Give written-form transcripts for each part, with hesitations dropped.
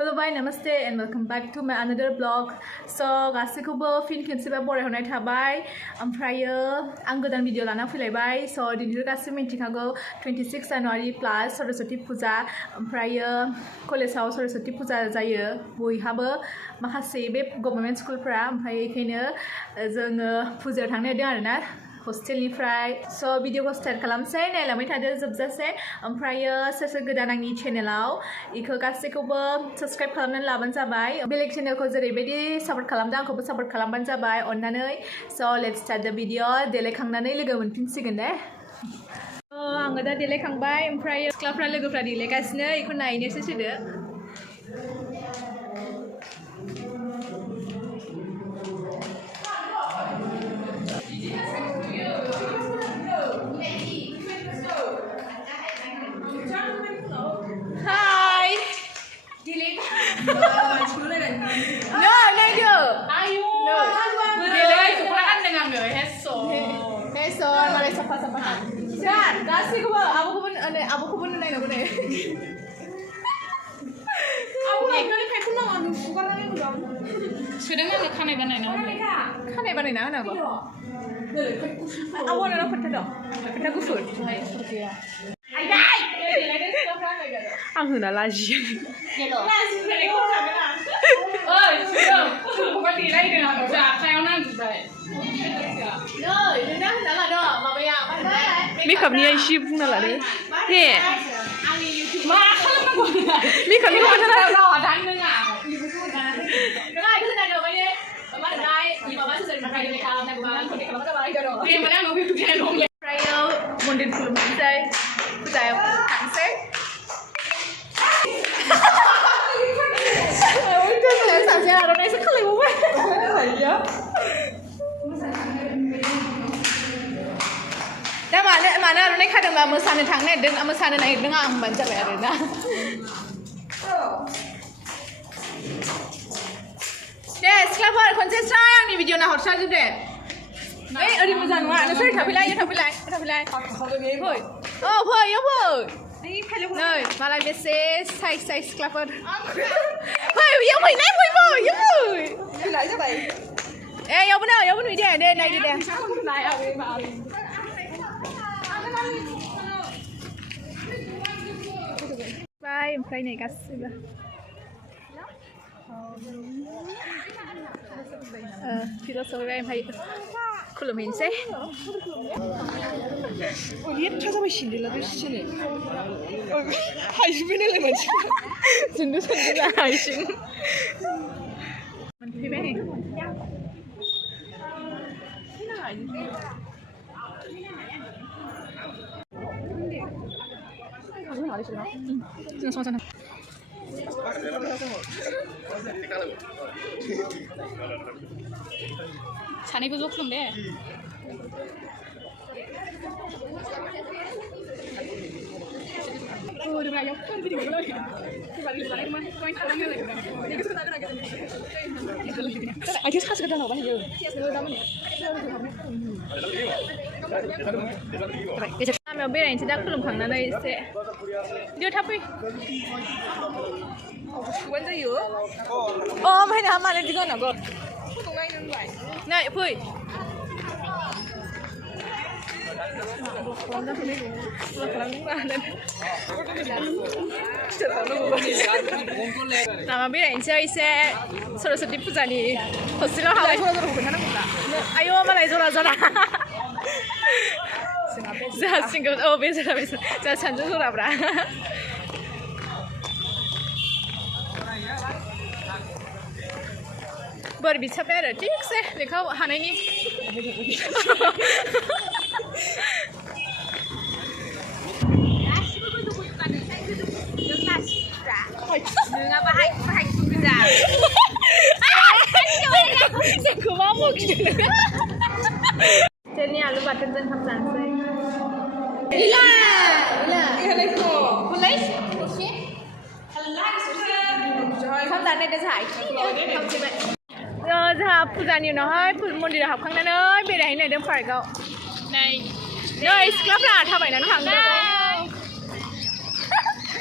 Hello, namaste and welcome back to my another vlog. So, गासैखौबो fin खेबसेबाव बरायहरनाय थाबाय ओमफ्रायो आं गोदान भिडिअ लाना फैलायबाय स' दिनै गासैबो मिन्थिखागौ 26 जानुवारि प्लास सरस्वती पुजा ओमफ्रायो कलेजाव सरस्वती पुजा जायो बयहाबो माखासे बे गभर्नमेन्ट स्कुलफोरा ओमफ्राय बेखायनो जोङो पुजायाव थांनो नागिरदों आरोना हस्टेलनिफ्राय स' भिडिअखौ स्टार्ट खालामसै नायलांबाय थादो जोबजासे ओमफ्रायो सोर गोदान आंनि चेनेलाव इखौ गासैखौबो साबस्क्राइब खालामनानै लाबानो जाबाय बेलेग चेनेलखौ जेरैबायदि सापर्ट खालामदों आंखौबो सापर्ट खालामबानो जाबाय अननानै स' लेट्स स्टार्ट द भिडिअ देलायखांनानै लोगो मोनफिनसिगोन दे आङो दा देलायखांबाय ओमफ्राय सिख्लाफ्रा लोगोफ्रा देलायगासिनो इखौ नायनोसै सोदो गासैखौबो आब'खौबो नायनांगौ दे सोदों आङो खानाय बानायना होनांगौ आब'नाव फोथा दं फोथा गुफुर आं होना लाजियो मेकआपनि एसे बुंना लादो दे मा खालामनांगौ मेकआपनि खोथा रावा दानो नङा नङा खोनानो माने मा होननाय माबा सोरनिफ्राय मेकआप खालामनांगौ मा खालामनांगौ जाबाय दङ दे माने आं बे फुजायाव दं ओमफ्रायो मन्दिर खुलुमनोसै फुजायाव थांसै सासे आर'नाइसो खालामबाय दा मानो आर'नाइ खादोंबा मोसानो थांनो नागिरदों मोसानो नागिरदों आं होनबानो जाबाय आरोना दे सिख्लाफोर खनसे स्राय आंनि भिडिअ नाहरस्राजोब दे ओइ ओरै मोजां नङा नोंसोर थाफैलाय फै नै मालाय बेसे साइज सिख्लाफोर फै इयाव फैनाय बयबो इयाव फै जाबाय ए इयावबो नुयो दे नायदो दे बाय ओमफ्राय नै गासिबो फिल्डआव सहैबाय ओमफ्राय खुलुमहैनोसै लेथ्रा जाबाय सिन्देला दसेनो हायजोब्बाय नालाय मानसिफ्रा जोंनो सानदों हायसिं मोनफैबाय नै जों संसार सानैबो ज' खुलुम दे आथिं सासे गोदान बानायो लामायाव बेरायनोसै दा खुलुमखांनानै एसे दियाव थाब फै सुबानो जायो ओमफ्राय नोंहा मानो बिदि गाननांगौ नै फै लामा बेरायनोसै एसे सरस्वती पुजानि हस्टेलाव हाबाय आयौ मालाय जरा जोंहा सिंगोल बे जरा जोंहा सानजौ जराब्रा बोर बिसाबाय आरो थिगसे लेखा हानायनि नोङा बाहाय गोजा जोंखौ मा मखिदों हस्टेलनि आलु बाथोनजों ओंखाम जानोसै ओंखाम जानो जोंहा पुजानि उनावहाय मन्दिराव हाबखांनानै बेरायहैनो नागिरदों पार्कआव नै सिख्लाफ्रा थाबायनानै थांदों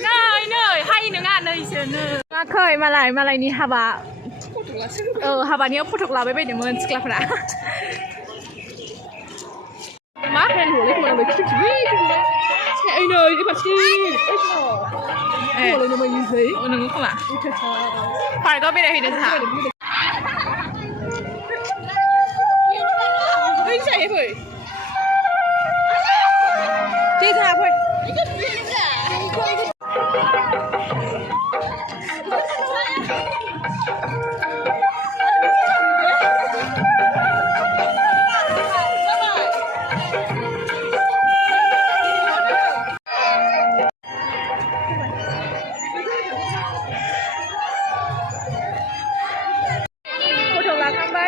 नै हाय नङा नैसोनो माखै मालायनि हाबा हाबानियाव फटक लाबाय बायदोंमोन सिख्लाफ्रा मा फेन हलै खोमालाय खिथिबै ओइ नै एबारसि हलै नोमै निसै नोङो खोमा पार्कआव बेरायहैदों जोंहा ओइ जायो फै दे जोंहा फै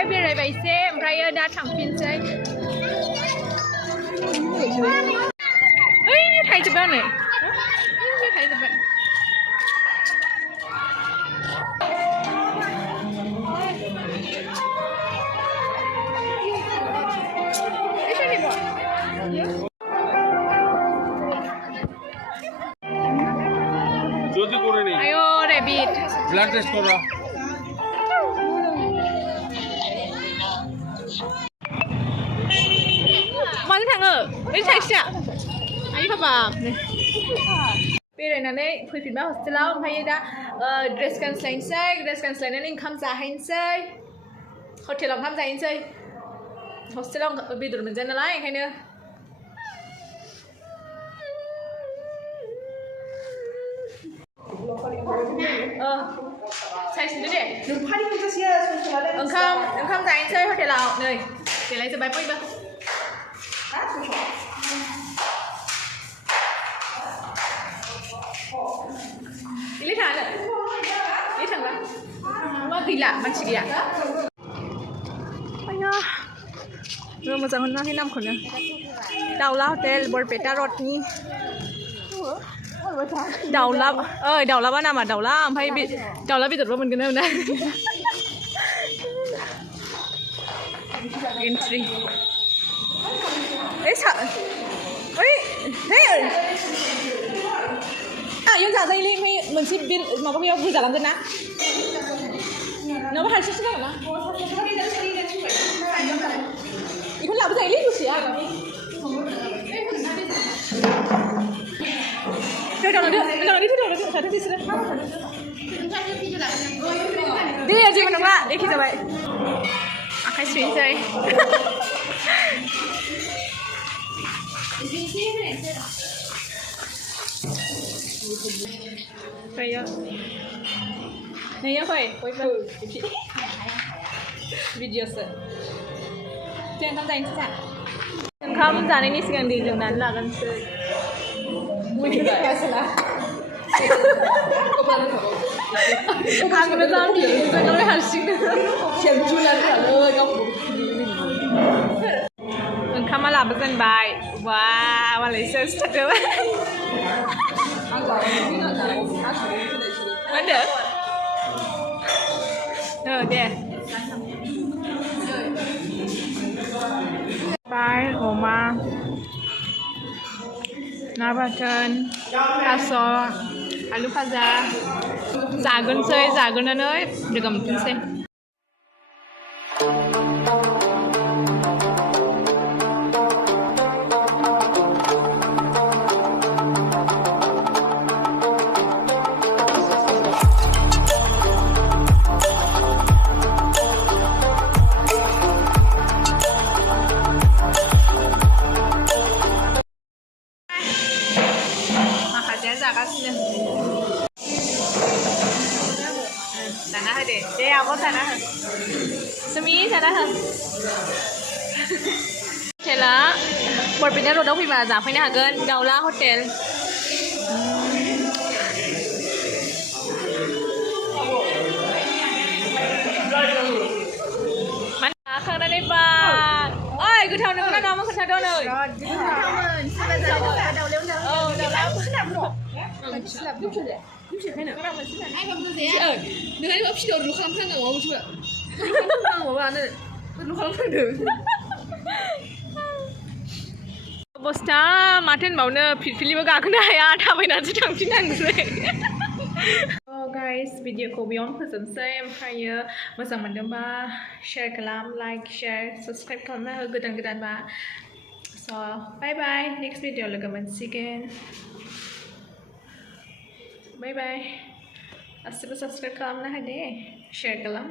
बेरायबाय एसे ओमफ्राय दा थांफिनसै ओइ थाइजोब्बाय नै थाइजोब्बाय যদি করে নি আয়ো রেবিট ব্লাড টেস্ট করা माजों थाङो ओइ साइसआ आइ हाबाब बेरायनानै फैफिनबा हस्टेलाव ओमफ्राय दा ड्रेस गानस्लायनानै ओंखाम जाहैनोसै हटेलाव ओंखाम जाहैनोसै हस्टेलाव बेदर मोनजाया नालाय ओंखायनो साइसनो दे ओंखाम जाहैनोसै हटेलाव नै देलायजोब्बाय बयबो Ini थाङा ini थांला मा गैला मानसि गैया आया मोजां होनाखै नामखौनो दाउला हटेल बरपेटा रडनि दाउला दाउलाबा नामा दाउला ओमफ्राय बे दाउला बेदरबो मोनगोन ना मोना एन्ट्रि इयाव जाजायोलै ओमफ्राय मोनसे बे माबायाव गोजालांगोन ना नङाबा हारसिंसो जागोन ना बेखौ लाबोजायोलै दसेया दे जेबो नङा एखे जाबाय आखाइ सुहैनोसै Kaya naya fai video se jangan kamu jangan cakap kamu jangan ini sekarang di jangan lagan se mungkin masalah aku nak tahu dia jangan harus siap jualan kalau kamu kamu lah bukan baik wah Malaysia sudah ada? Oh, deh. Bye, Oma. Nabaton, taso, alu faza. Zagun na noy, degam pinse. Sana deh, deh apa sana? Semi sana hả? Thế là một bên đó đâu khi mà giảm phải nhà gần đầu la hotel. Mana khang đây ba? Ôi, cứ thao nữa nó mà cứ thao đâu rồi. Đầu léo rồi. Ai không gì á? Đừng có bóc đồ không thân rồi mà chưa? Không mà bạn ơi, nó không thân được. अबस्था माथो होनबावनो फिरफिलिबो गाखोनो हाया थाबायनानैसो थांफिननांसै guys भिडिअखौ बेयावनो फोजोबनोसै ओमफ्रायो मोजां मोनदोंबा शेयार खालाम लाइक शेयार साबस्क्राइब खालामना हो गोदानबा स' बाय बाय नेक्स्ट भिडिअ लोगो मोनसिगोन बाय बाय गासिबो साबस्क्राइब खालामना हो दे शेयार खालाम